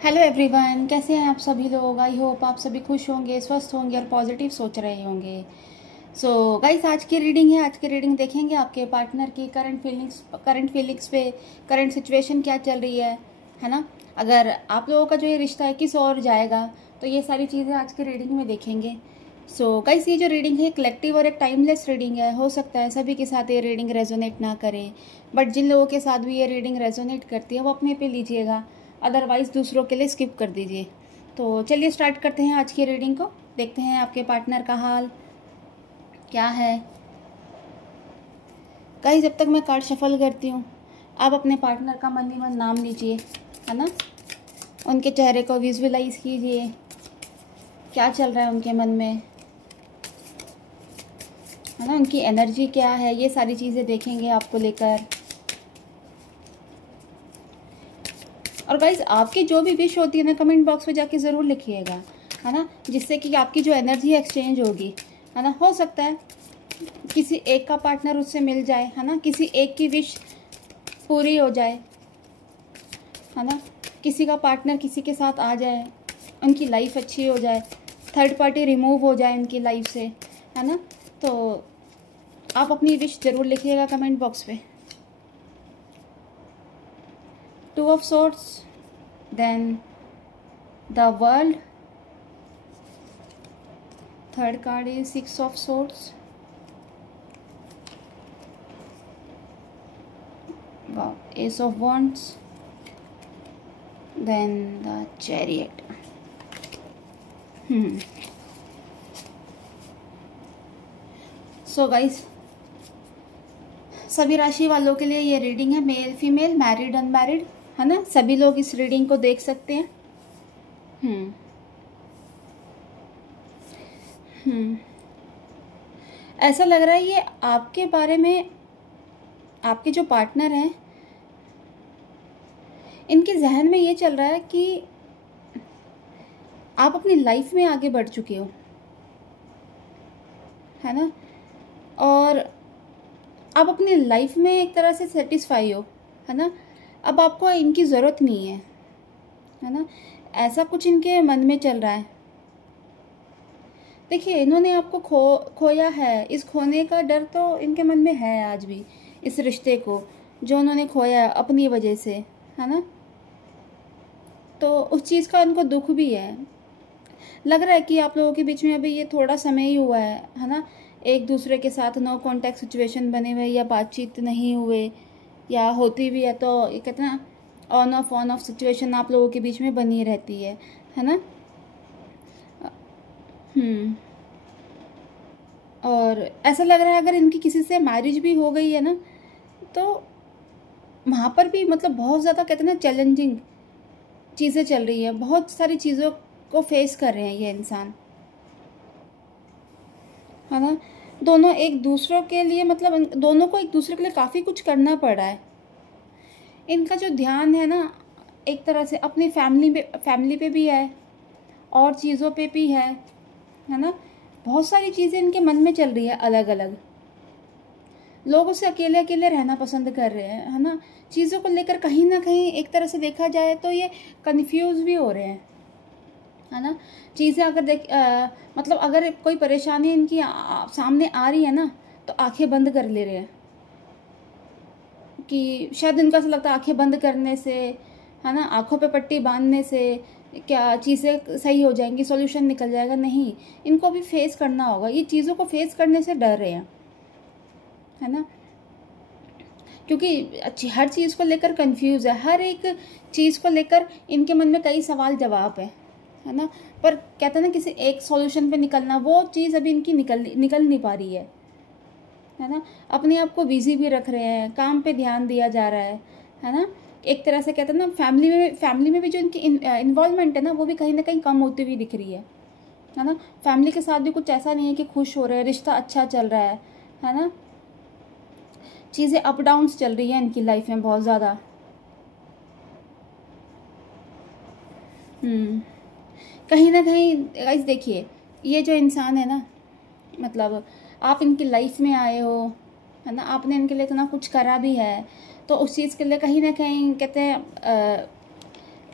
Hello everyone, कैसे हैं आप सभी लोग। आई होप आप सभी खुश होंगे, स्वस्थ होंगे और पॉजिटिव सोच रहे होंगे। सो गाइस, आज की रीडिंग है। आज की रीडिंग देखेंगे आपके पार्टनर की करंट फीलिंग्स पे, करंट सिचुएशन क्या चल रही है ना। अगर आप लोगों का जो ये रिश्ता है किस ओर जाएगा, तो ये सारी चीज़ें आज की रीडिंग में देखेंगे। सो गाइस, ये जो रीडिंग है कलेक्टिव और एक टाइमलेस रीडिंग है। हो सकता है सभी के साथ ये रीडिंग रेजोनेट ना करे, बट जिन लोगों के साथ भी ये रीडिंग रेजोनेट करती है वो अपने पे लीजिएगा, अदरवाइज़ दूसरों के लिए स्किप कर दीजिए। तो चलिए स्टार्ट करते हैं आज की रीडिंग को। देखते हैं आपके पार्टनर का हाल क्या है। कहीं जब तक मैं कार्ड शफल करती हूँ, आप अपने पार्टनर का मन ही मन नाम लीजिए, है ना। उनके चेहरे को विजुअलाइज कीजिए, क्या चल रहा है उनके मन में, है ना। उनकी एनर्जी क्या है, ये सारी चीज़ें देखेंगे आपको लेकर। और गाइज, आपकी जो भी विश होती है ना, कमेंट बॉक्स में जाके ज़रूर लिखिएगा, है ना, जिससे कि आपकी जो एनर्जी एक्सचेंज होगी, है ना। हो सकता है किसी एक का पार्टनर उससे मिल जाए, है ना, किसी एक की विश पूरी हो जाए, है ना, किसी का पार्टनर किसी के साथ आ जाए, उनकी लाइफ अच्छी हो जाए, थर्ड पार्टी रिमूव हो जाए उनकी लाइफ से, है ना। तो आप अपनी विश ज़रूर लिखिएगा कमेंट बॉक्स पे। Two of swords, then the world, third card is six of swords, wow, ace of wands, then the chariot. So guys, सभी राशि वालों के लिए ये रीडिंग है, मेल फीमेल, मैरिड अनमैरिड, है ना। सभी लोग इस रीडिंग को देख सकते हैं। ऐसा लग रहा है ये आपके बारे में, आपके जो पार्टनर हैं इनके जहन में ये चल रहा है कि आप अपनी लाइफ में आगे बढ़ चुके हो, है ना, और आप अपनी लाइफ में एक तरह से सेटिस्फाई हो, है ना। अब आपको इनकी ज़रूरत नहीं है ना। ऐसा कुछ इनके मन में चल रहा है। देखिए, इन्होंने आपको खोया है। इस खोने का डर तो इनके मन में है आज भी, इस रिश्ते को जो उन्होंने खोया अपनी वजह से, है ना। तो उस चीज़ का उनको दुख भी है। लग रहा है कि आप लोगों के बीच में अभी ये थोड़ा समय ही हुआ है ना। एक दूसरे के साथ नो कॉन्टैक्ट सिचुएशन बने हुए, या बातचीत नहीं हुए, या होती भी है तो ये कहते ना ऑन ऑफ सिचुएशन आप लोगों के बीच में बनी रहती है ना। और ऐसा लग रहा है अगर इनकी किसी से मैरिज भी हो गई है ना, तो वहाँ पर भी मतलब बहुत ज़्यादा कहते ना चैलेंजिंग चीज़ें चल रही हैं। बहुत सारी चीज़ों को फेस कर रहे हैं ये इंसान, है ना। दोनों एक दूसरों के लिए, मतलब दोनों को एक दूसरे के लिए काफ़ी कुछ करना पड़ रहा है। इनका जो ध्यान है ना, एक तरह से अपनी फैमिली पे भी है, और चीज़ों पे भी है ना। बहुत सारी चीज़ें इनके मन में चल रही है अलग अलग। लोगों से अकेले अकेले रहना पसंद कर रहे हैं, है ना। चीज़ों को लेकर कहीं ना कहीं एक तरह से देखा जाए तो ये कंफ्यूज भी हो रहे हैं, है ना। चीज़ें अगर मतलब अगर कोई परेशानी इनकी सामने आ रही है ना, तो आंखें बंद कर ले रहे हैं, कि शायद इनको ऐसा लगता है आंखें बंद करने से, है ना, आंखों पे पट्टी बांधने से क्या चीज़ें सही हो जाएंगी, सॉल्यूशन निकल जाएगा। नहीं, इनको अभी फेस करना होगा। ये चीज़ों को फेस करने से डर रहे हैं, है ना, क्योंकि हर चीज़ को लेकर कंफ्यूज है। हर एक चीज़ को लेकर इनके मन में कई सवाल जवाब है ना। पर कहते हैं ना, किसी एक सॉल्यूशन पे निकलना, वो चीज़ अभी इनकी निकल नहीं पा रही है ना। अपने आप को बिजी भी रख रहे हैं, काम पे ध्यान दिया जा रहा है ना। एक तरह से कहते हैं ना, फैमिली में भी जो इनकी इन्वॉल्वमेंट है ना, वो भी कहीं ना कहीं कम होती हुई दिख रही है ना। फैमिली के साथ भी कुछ ऐसा नहीं है कि खुश हो रहे हैं, रिश्ता अच्छा चल रहा है ना। चीज़ें अप डाउन्स चल रही हैं इनकी लाइफ में बहुत ज़्यादा। कहीं ना कहीं गाइस देखिए, ये जो इंसान है ना, मतलब आप इनकी लाइफ में आए हो, है ना, आपने इनके लिए इतना कुछ करा भी है, तो उस चीज़ के लिए कहीं ना कहीं कहते हैं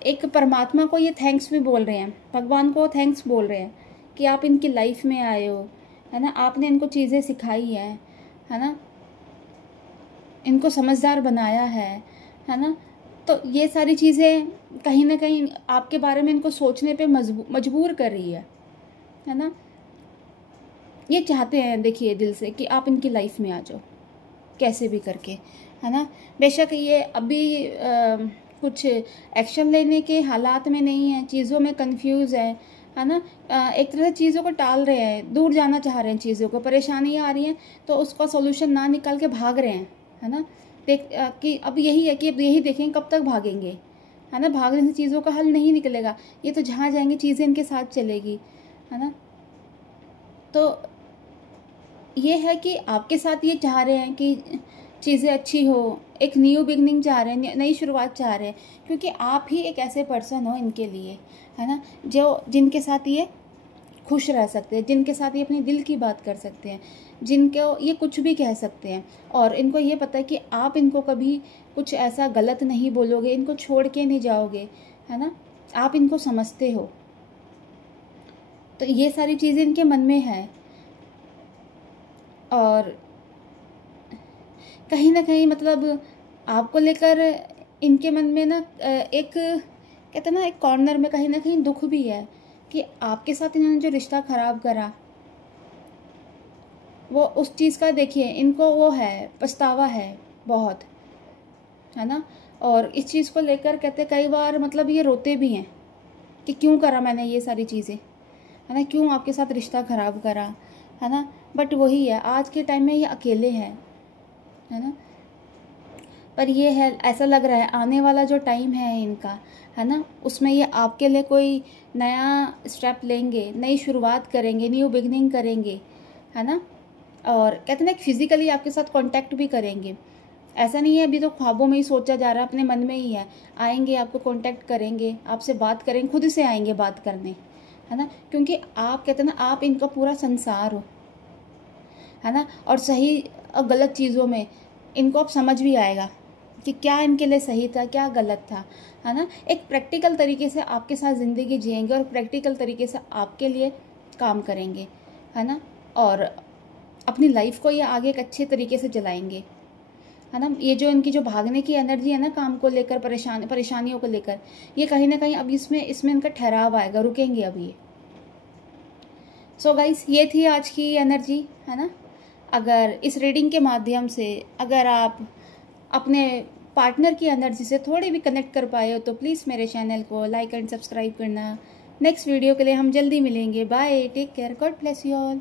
एक परमात्मा को ये थैंक्स भी बोल रहे हैं, भगवान को थैंक्स बोल रहे हैं कि आप इनकी लाइफ में आए हो, है ना, आपने इनको चीज़ें सिखाई है ना, इनको समझदार बनाया है ना। तो ये सारी चीज़ें कहीं ना कहीं आपके बारे में इनको सोचने पे मजबूर कर रही है ना। ये चाहते हैं देखिए दिल से कि आप इनकी लाइफ में आ जाओ कैसे भी करके, है ना। बेशक ये अभी कुछ एक्शन लेने के हालात में नहीं है, चीज़ों में कंफ्यूज है ना। एक तरह से चीज़ों को टाल रहे हैं, दूर जाना चाह रहे हैं, चीज़ों को परेशानी आ रही है तो उसका सॉल्यूशन ना निकाल के भाग रहे हैं, है ना। देख कि अब यही है कि अब यही देखें कब तक भागेंगे, है ना। भागने से चीज़ों का हल नहीं निकलेगा, ये तो जहाँ जाएंगे चीज़ें इनके साथ चलेगी, है ना। तो ये है कि आपके साथ ये चाह रहे हैं कि चीज़ें अच्छी हो, एक न्यू बिगनिंग चाह रहे हैं, नई शुरुआत चाह रहे हैं, क्योंकि आप ही एक ऐसे पर्सन हो इनके लिए, है ना, जो जिनके साथ ये खुश रह सकते हैं, जिनके साथ ये अपनी दिल की बात कर सकते हैं, जिनको ये कुछ भी कह सकते हैं। और इनको ये पता है कि आप इनको कभी कुछ ऐसा गलत नहीं बोलोगे, इनको छोड़ के नहीं जाओगे, है ना, आप इनको समझते हो। तो ये सारी चीज़ें इनके मन में है और कहीं ना कहीं मतलब आपको लेकर इनके मन में ना एक कहते हैं ना, एक कॉर्नर में कहीं ना कहीं दुख भी है कि आपके साथ इन्होंने जो रिश्ता ख़राब करा वो उस चीज़ का देखिए इनको वो है, पछतावा है बहुत, है ना। और इस चीज़ को लेकर कहते कई बार मतलब ये रोते भी हैं कि क्यों करा मैंने ये सारी चीज़ें, है ना, क्यों आपके साथ रिश्ता ख़राब करा, है ना। बट वही है, आज के टाइम में ये अकेले हैं, है ना। पर ये है, ऐसा लग रहा है आने वाला जो टाइम है इनका, है ना, उसमें ये आपके लिए कोई नया स्टेप लेंगे, नई शुरुआत करेंगे, न्यू बिगनिंग करेंगे, है ना। और कहते हैं ना फिजिकली आपके साथ कांटेक्ट भी करेंगे, ऐसा नहीं है अभी तो ख्वाबों में ही सोचा जा रहा है, अपने मन में ही है, आएंगे आपको कांटेक्ट करेंगे, आपसे बात करेंगे, खुद से आएंगे बात करने, है ना, क्योंकि आप कहते हैं ना आप इनका पूरा संसार हो, है ना। और सही और गलत चीज़ों में इनको अब समझ भी आएगा कि क्या इनके लिए सही था, क्या गलत था, है ना। एक प्रैक्टिकल तरीके से आपके साथ ज़िंदगी जिएंगे और प्रैक्टिकल तरीके से आपके लिए काम करेंगे, है ना। और अपनी लाइफ को ये आगे एक अच्छे तरीके से चलाएंगे, है ना। ये जो इनकी जो भागने की एनर्जी है ना काम को लेकर, परेशानियों को लेकर, ये कहीं ना कहीं अब इसमें इनका ठहराव आएगा, रुकेंगे अब ये। सो गाइस, ये थी आज की एनर्जी, है ना। अगर इस रीडिंग के माध्यम से अगर आप अपने पार्टनर की एनर्जी से थोड़ी भी कनेक्ट कर पाए हो तो प्लीज़ मेरे चैनल को लाइक एंड सब्सक्राइब करना। नेक्स्ट वीडियो के लिए हम जल्दी मिलेंगे। Bye, take care, God bless you all.